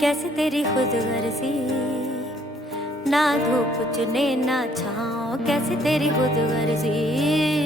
कैसे तेरी खुद गर्जी, ना धूप चुने ना छाँव, कैसे तेरी खुद गर्जी।